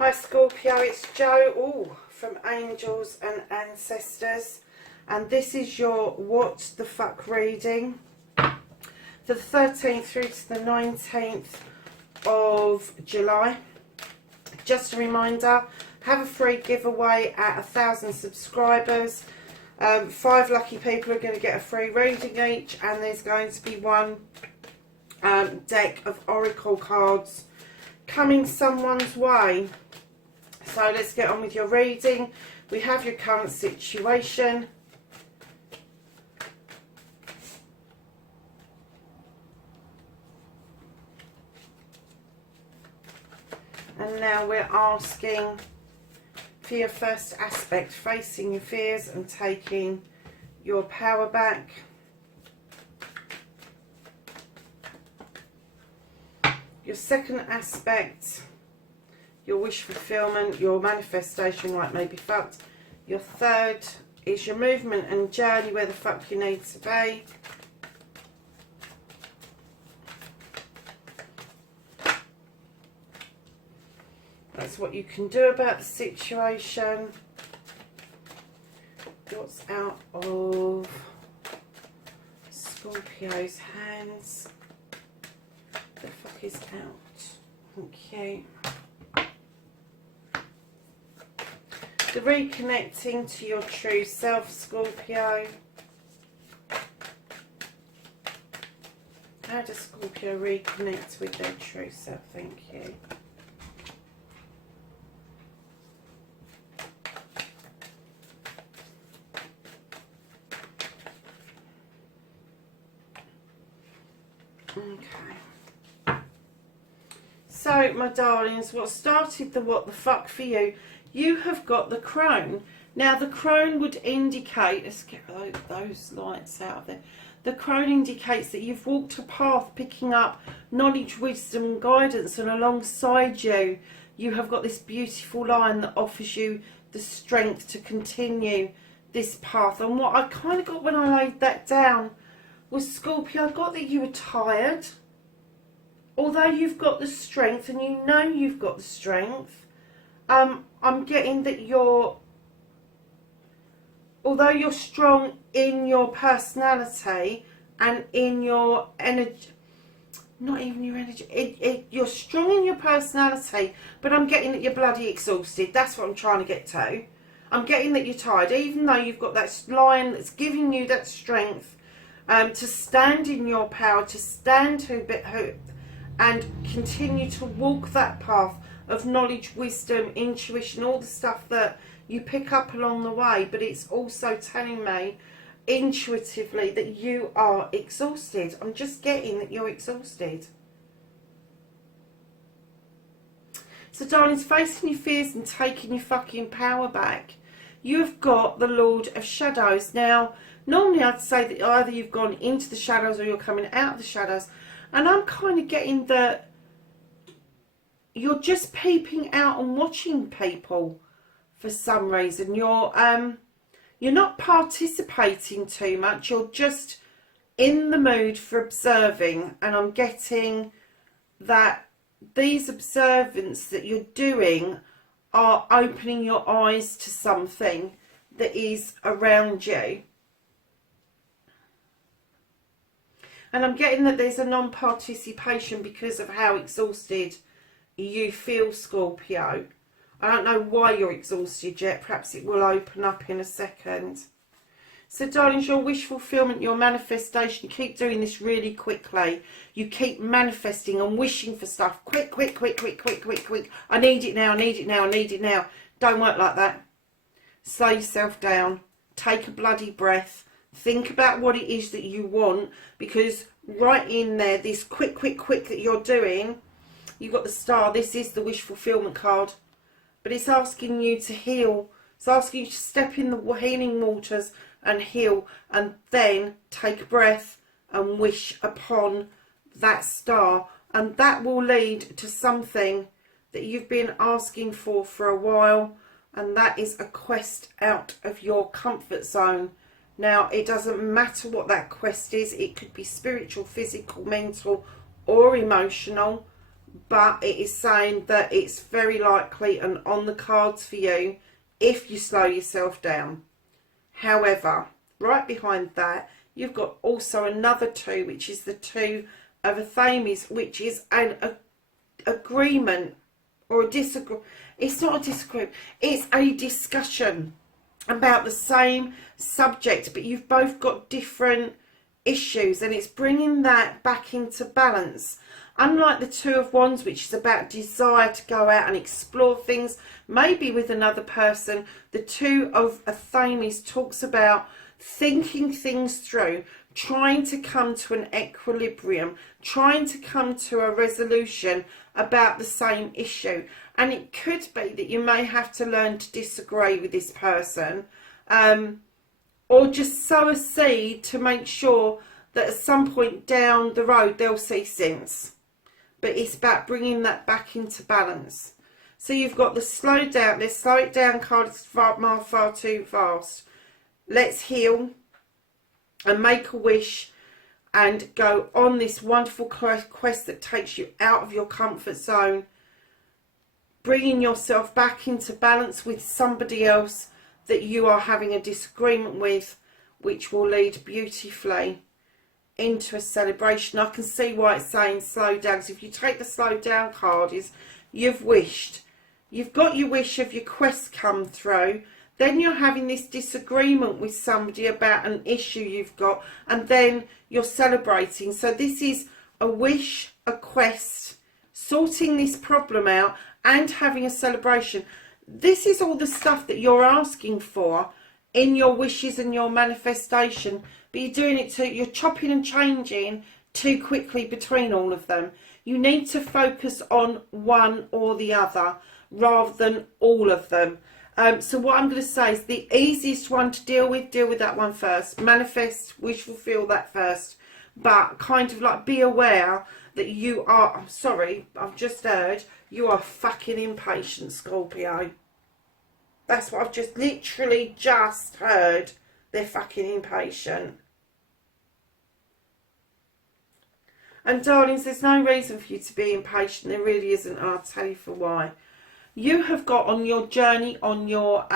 Hi Scorpio, it's Jo from Angels and Ancestors, and this is your What the Fuck reading for the 13th through to the 19th of July. Just a reminder, have a free giveaway at 1,000 subscribers. 5 lucky people are going to get a free reading each, and there's going to be one deck of oracle cards coming someone's way. So let's get on with your reading. We have your current situation. And now we're asking for your first aspect, facing your fears and taking your power back. Your second aspect, your wish fulfillment, your manifestation, right, maybe fucked. Your third is your movement and journey, where the fuck you need to be. That's what you can do about the situation. What's out of Scorpio's hands? The fuck is out? Okay. The reconnecting to your true self, Scorpio. How does Scorpio reconnect with their true self? Thank you. Okay. So, my darlings, what started the what the fuck for you? You have got the crone. Now, the crone would indicate, let's get those lights out of there. The crone indicates that you've walked a path picking up knowledge, wisdom and guidance, and alongside you, you have got this beautiful line that offers you the strength to continue this path. And what I kind of got when I laid that down was, Scorpio, I got that you were tired. Although you've got the strength, and you know you've got the strength, I'm getting that although you're strong in your personality and in your energy, not even your energy, you're strong in your personality, but I'm getting that you're bloody exhausted. That's what I'm trying to get to. I'm getting that you're tired, even though you've got that line that's giving you that strength to stand in your power, to stand and continue to walk that path of knowledge, wisdom, intuition, all the stuff that you pick up along the way. But it's also telling me intuitively that you are exhausted. I'm just getting that you're exhausted. So, darlings, facing your fears and taking your fucking power back, you've got the Lord of Shadows. Now, normally I'd say that either you've gone into the shadows or you're coming out of the shadows. And I'm kind of getting that you're just peeping out and watching people for some reason. You're not participating too much. You're just in the mood for observing. And I'm getting that these observance that you're doing are opening your eyes to something that is around you. And I'm getting that there's a non-participation because of how exhausted you feel, Scorpio. I don't know why you're exhausted yet. Perhaps it will open up in a second. So, darlings, your wish fulfillment, your manifestation, keep doing this really quickly. You keep manifesting and wishing for stuff. Quick, quick, quick, quick, quick, quick, quick. I need it now, I need it now, I need it now. Don't work like that. Slow yourself down. Take a bloody breath. Think about what it is that you want, because right in there, this quick, quick, quick that you're doing, you've got the star. This is the wish fulfillment card, but it's asking you to heal. It's asking you to step in the healing waters and heal, and then take a breath and wish upon that star, and that will lead to something that you've been asking for a while, and that is a quest out of your comfort zone. Now, it doesn't matter what that quest is. It could be spiritual, physical, mental, or emotional. but it is saying that it's very likely and on the cards for you if you slow yourself down. However, right behind that, you've got also another 2, which is the 2 of Athames, which is an agreement or a disagreement. It's not a disagreement, it's a discussion about the same subject, but you've both got different issues, and it's bringing that back into balance. Unlike the 2 of Wands, which is about desire to go out and explore things, maybe with another person, the 2 of Athames talks about thinking things through, trying to come to an equilibrium, trying to come to a resolution about the same issue. And it could be that you may have to learn to disagree with this person, or just sow a seed to make sure that at some point down the road they'll see sense. But it's about bringing that back into balance. So you've got the slow down. Let's slow it down card. It's far too fast. Let's heal and make a wish and go on this wonderful quest that takes you out of your comfort zone, bringing yourself back into balance with somebody else that you are having a disagreement with, which will lead beautifully into a celebration. I can see why it's saying slow down, because if you take the slow down card, is you've wished, you've got your wish of your quest come through, then you're having this disagreement with somebody about an issue you've got, and then you're celebrating. So this is a wish, a quest, sorting this problem out and having a celebration. This is all the stuff that you're asking for in your wishes and your manifestation, but you're doing it you're chopping and changing too quickly between all of them. You need to focus on one or the other rather than all of them. So what I'm going to say is the easiest one to deal with that one first. Manifest, wish, fulfill that first. But kind of like be aware that you are, I'm sorry, I've just heard, you are fucking impatient, Scorpio. That's what I've just literally just heard. They're fucking impatient. And darlings, there's no reason for you to be impatient. There really isn't. I'll tell you for why. You have got on your journey, on your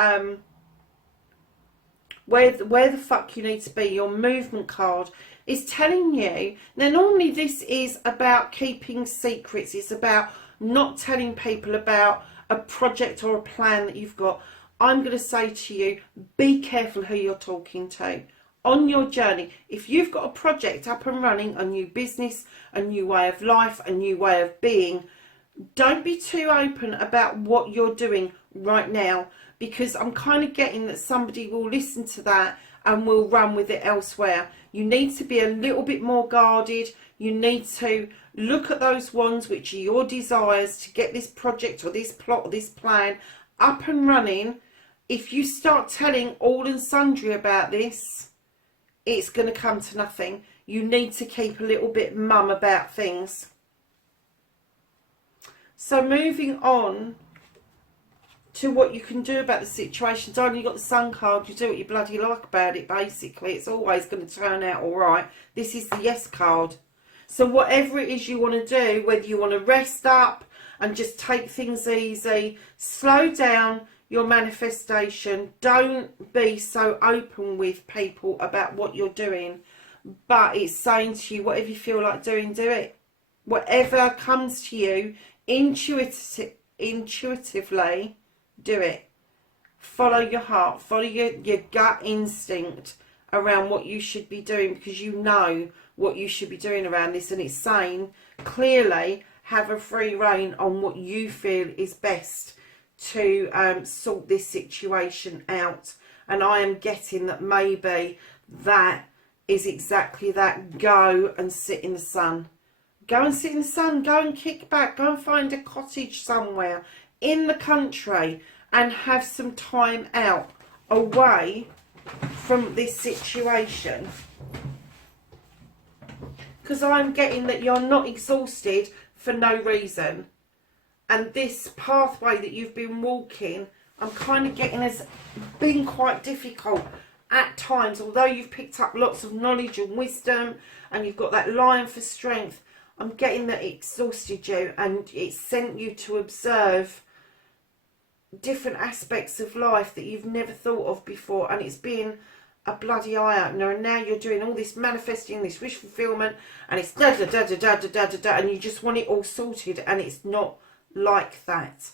where the fuck you need to be, your movement card is telling you. Now normally this is about keeping secrets. It's about not telling people about a project or a plan that you've got. I'm going to say to you, be careful who you're talking to on your journey. If you've got a project up and running, a new business, a new way of life, a new way of being, don't be too open about what you're doing right now, because I'm kind of getting that somebody will listen to that and will run with it elsewhere. You need to be a little bit more guarded. You need to look at those ones which are your desires to get this project or this plot or this plan up and running. If you start telling all and sundry about this, it's going to come to nothing. You need to keep a little bit mum about things. So moving on to what you can do about the situation. Darling, you've got the Sun card. You do what you bloody like about it, basically. It's always going to turn out all right. This is the Yes card. So whatever it is you want to do, whether you want to rest up and just take things easy, slow down your manifestation. Don't be so open with people about what you're doing. But it's saying to you, whatever you feel like doing, do it. Whatever comes to you, intuitively, do it. Follow your heart. Follow your gut instinct around what you should be doing, because you know what you should be doing around this. And it's saying, clearly, have a free rein on what you feel is best to sort this situation out. And I am getting that maybe that is exactly that. Go and sit in the sun. Go and sit in the sun. Go and kick back. Go and find a cottage somewhere in the country and have some time out away from this situation. Because I'm getting that you're not exhausted for no reason. And this pathway that you've been walking, I'm kind of getting has been quite difficult at times. Although you've picked up lots of knowledge and wisdom and you've got that lion for strength, I'm getting that it exhausted you and it sent you to observe different aspects of life that you've never thought of before, and it's been a bloody eye-opener. And now you're doing all this manifesting, this wish fulfillment, and it's da da da da da da da da da, and you just want it all sorted, and it's not like that.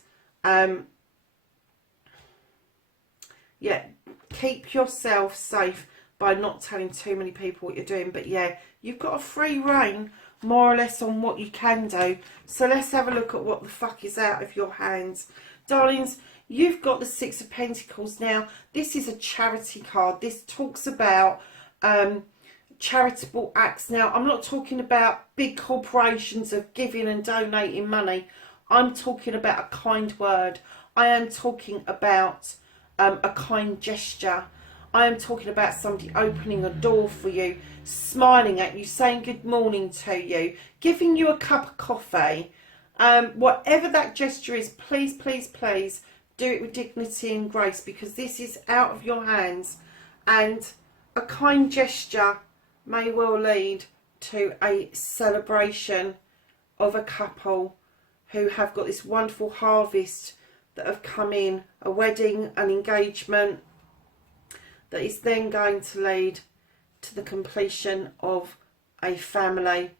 Yeah, keep yourself safe by not telling too many people what you're doing. But yeah, you've got a free reign more or less on what you can do. So let's have a look at what the fuck is out of your hands. Darlings, you've got the Six of Pentacles. Now, this is a charity card. This talks about charitable acts. Now, I'm not talking about big corporations of giving and donating money. I'm talking about a kind word. I am talking about a kind gesture. I am talking about somebody opening a door for you, smiling at you, saying good morning to you, giving you a cup of coffee. Whatever that gesture is, please, please, please do it with dignity and grace, because this is out of your hands, and a kind gesture may well lead to a celebration of a couple who have got this wonderful harvest that have come in, a wedding, an engagement, that is then going to lead to the completion of a family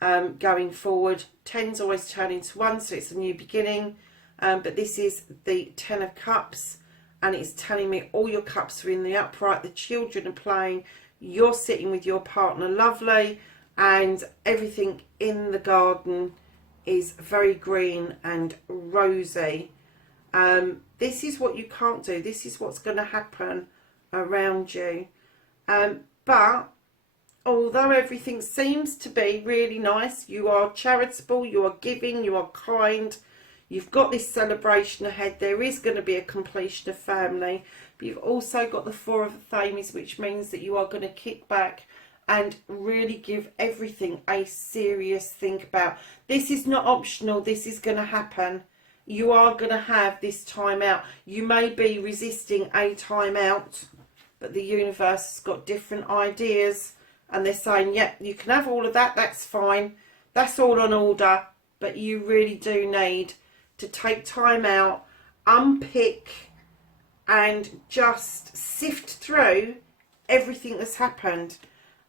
going forward. 10's always turn into 1, so it's a new beginning. But this is the 10 of Cups, and it's telling me all your cups are in the upright, the children are playing, you're sitting with your partner lovely, and everything in the garden is very green and rosy. This is what you can't do. This is what's going to happen around you. But although everything seems to be really nice, you are charitable, you are giving, you are kind, you've got this celebration ahead, there is going to be a completion of family, but you've also got the Four of Thames, which means that you are going to kick back and really give everything a serious think about. This is not optional, this is going to happen. You are going to have this time out. You may be resisting a time out, but the universe has got different ideas, and they're saying, yep, you can have all of that, that's fine, that's all on order, but you really do need to take time out, unpick, and just sift through everything that's happened,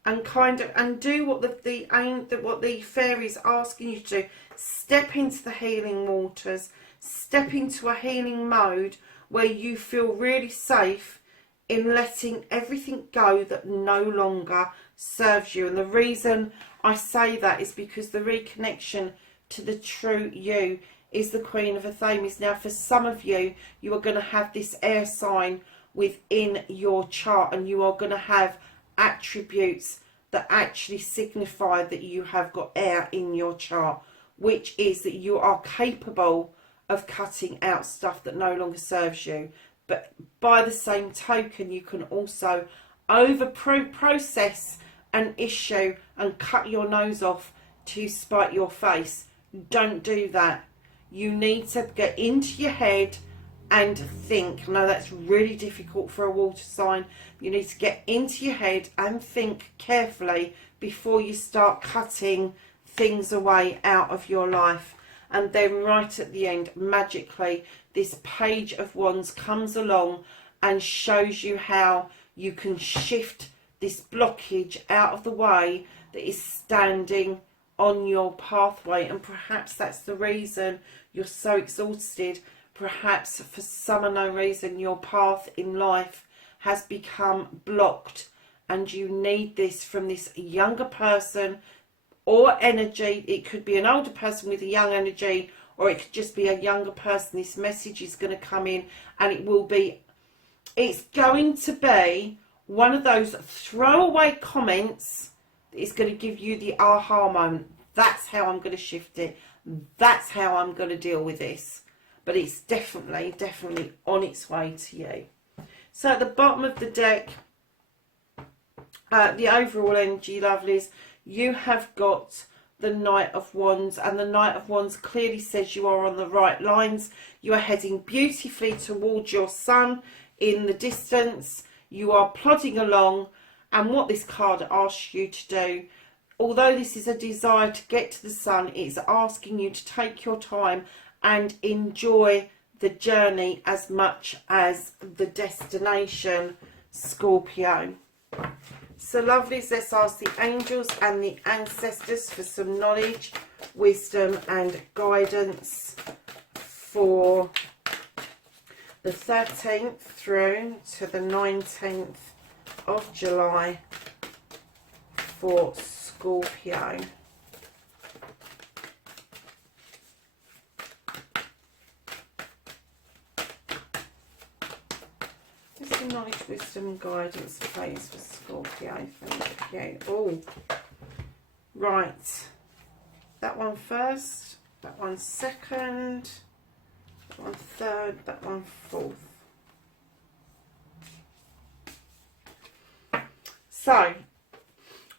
and kind of do what what the fairies are asking you to do. Step into the healing waters, step into a healing mode where you feel really safe in letting everything go that no longer serves you. And the reason I say that is because the reconnection to the true you is the Queen of Thames. Now, for some of you, you are going to have this air sign within your chart, and you are going to have attributes that actually signify that you have got air in your chart, which is that you are capable of cutting out stuff that no longer serves you. But by the same token, you can also process an issue and cut your nose off to spite your face. Don't do that. You need to get into your head and think. Now, that's really difficult for a water sign. You need to get into your head and think carefully before you start cutting things away out of your life. And then right at the end, magically, this Page of Wands comes along and shows you how you can shift this blockage out of the way that is standing on your pathway. And perhaps that's the reason you're so exhausted. Perhaps for some unknown reason your path in life has become blocked, and you need this from this younger person or energy. It could be an older person with a young energy, or it could just be a younger person. This message is going to come in, and it's going to be one of those throwaway comments that is going to give you the aha moment. That's how I'm going to shift it. That's how I'm going to deal with this. But it's definitely, definitely on its way to you. So at the bottom of the deck, the overall energy, lovelies, you have got the Knight of Wands, and the Knight of Wands clearly says you are on the right lines. You are heading beautifully towards your sun in the distance. You are plodding along, and what this card asks you to do, although this is a desire to get to the sun, it's asking you to take your time and enjoy the journey as much as the destination, Scorpio. So lovelies, let's ask the angels and the ancestors for some knowledge, wisdom and guidance for the 13th through to the 19th of July for Scorpio. Wisdom, knowledge, wisdom, guidance, please, for Scorpio. Thank you. Oh, right. That one first, that one second, that one third, that one fourth. So,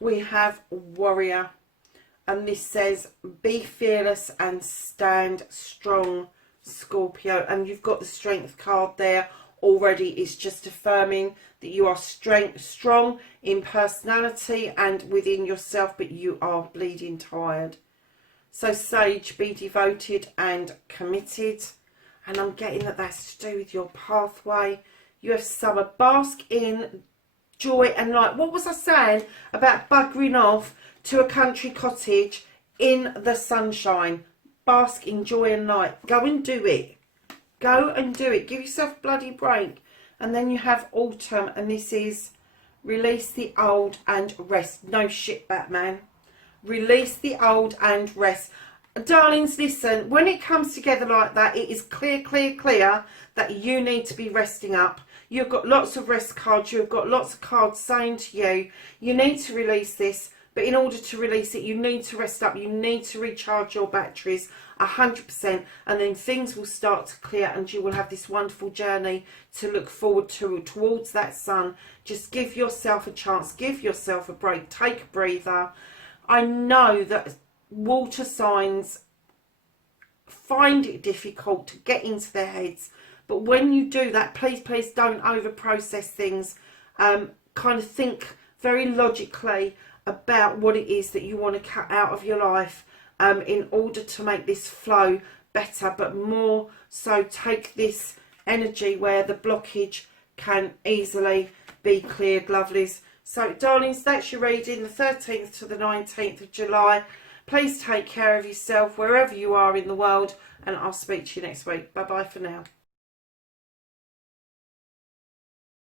we have warrior, and this says be fearless and stand strong, Scorpio. And you've got the strength card there already. It's just affirming that you are strong in personality and within yourself, but you are bleeding tired. So sage, be devoted and committed. And I'm getting that that's to do with your pathway. You have summer, bask in joy and light. What was I saying about buggering off to a country cottage in the sunshine? Bask in joy and light. Go and do it. Go and do it. Give yourself a bloody break. And then you have autumn, and this is release the old and rest. No shit, Batman. Release the old and rest. Darlings, listen, when it comes together like that, it is clear that you need to be resting up. You've got lots of rest cards. You've got lots of cards saying to you, you need to release this. But in order to release it, you need to rest up. You need to recharge your batteries 100%. And then things will start to clear and you will have this wonderful journey to look forward to towards that sun. Just give yourself a chance. Give yourself a break. Take a breather. I know that water signs find it difficult to get into their heads. But when you do that, please don't over process things. Kind of think very logically about what it is that you want to cut out of your life in order to make this flow better. But more so, take this energy where the blockage can easily be cleared, lovelies. So, darlings, that's your reading, the 13th to the 19th of July. Please take care of yourself wherever you are in the world, and I'll speak to you next week. Bye-bye for now.